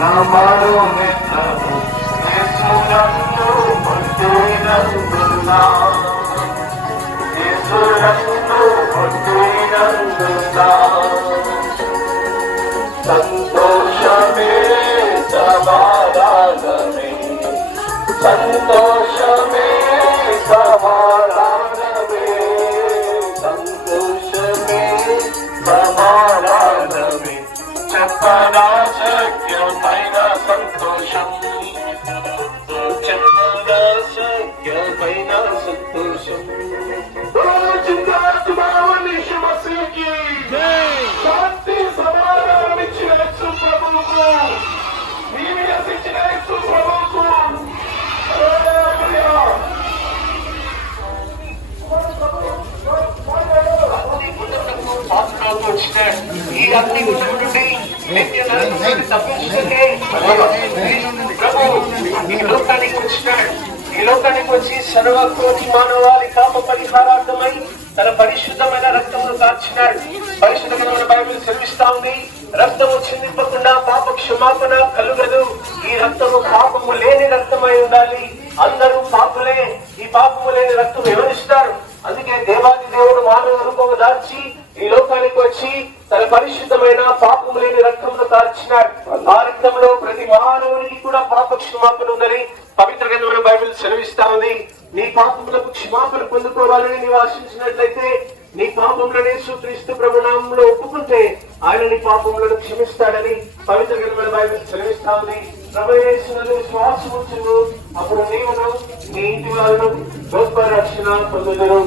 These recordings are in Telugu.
నా మారు నిత్యము యేసునందు పుట్టినందున యేసునందు పుట్టినందున సంతోషమే సమాధానమే సంతోషమే సమాధానమే సంతోషమే సమాధానమే చెప్పనా శక్యమైన సంతోషం చెప్పనా శక్యమైన సంతోషం శాంతి సమాధానం ఇచ్చిన యేసు ప్రభువుకు నీవు రచించిన యేసు ప్రభువుకు ఈ అగ్ని గుండం నుండి తప్పించుకుంటే ప్రభు ఈ లోకానికి వచ్చినాడు. ఈ లోకానికి వచ్చి సర్వకోటి మానవాళి పాప పరిహారార్థమై తన పరిశుద్ధమైన రక్తమును కార్చినాడు. పరిశుద్ధమైన బైబిల్ సెలవిస్తా ఉంది, రక్తము చిందింపకుండా పాప క్షమాపణ కలుగదు. ఈ రక్తము పాపము లేని రక్తమై ఉండాలి. అందరూ పాపులే. ఈ పాపము లేని రక్తం వివరిస్తారు. అందుకే దేవాది దేవుడు మానవ రూపము దాల్చి ఈ లోకానికి వచ్చి తన పరిశుద్ధమైన పాపము లేని రక్తమును కార్చినాడు. ఆ రక్తంలో ప్రతి మానవునికి కూడా పాప క్షమాపణ ఉందని పవిత్ర గ్రంథమైన బైబిల్ సెలవిస్తా ఉంది. నీ పాపములకు క్షమాపణ పొందుకోవాలని నీవు ఆశించినట్లయితే నీ పాపములను యేసుక్రీస్తు ప్రభు నామములో ఒప్పుకుంటే ఆయన నీ పాపములను క్షమిస్తాడని పవిత్ర గ్రంథమైన బైబిల్ సెలవిస్తా ఉంది. ప్రభు యేసునందు విశ్వాసం ఉంచుము, అప్పుడు నీవును నీ ఇంటి వారును గొప్ప రక్షణ పొందుదురు.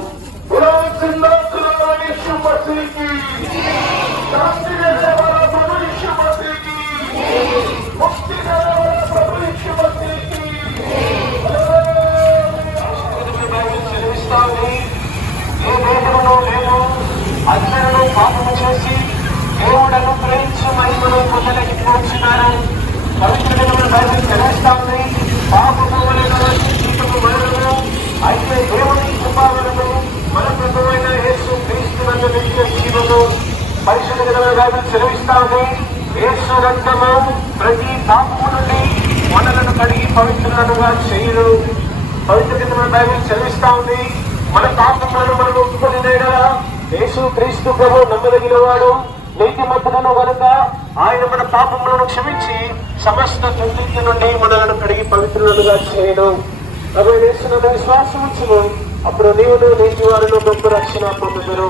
అందరూ పాపము చేసి దేవుడను ప్రేమించు మహిమను పొందలేకపోతున్నారు. పవిత్రమైన బైబిల్ తెలుస్తాంది, పాపము వలన జీవితము మరణము, అయితే దేవుని కృపావరము మన ప్రభువైన యేసుక్రీస్తునందు నిత్య జీవము. పరిశుద్ధమైన బైబిల్ సెలవిస్తాంది, యేసు రక్తము ప్రతి పాపము నుండి మనలను కడిగి పవిత్రులుగా చేయును. పవిత్రమైన బైబిల్ సెలవిస్తా ఉంది, మన పాపములను మనం ఒప్పుకొనిన యేసుక్రీస్తు ప్రభు నమ్మదగిన వాడు, నీతిమంతులను కనుక ఆయన మన పాపములను క్షమించి సమస్త దుర్నీతి నుండి మనలను కడిగి పవిత్రులుగా చేయను. ప్రభు యేసునందు విశ్వాసం ఉంచును, అప్పుడు నీవును నీటి వారిలో గొప్ప రక్షణ పొందుదురు.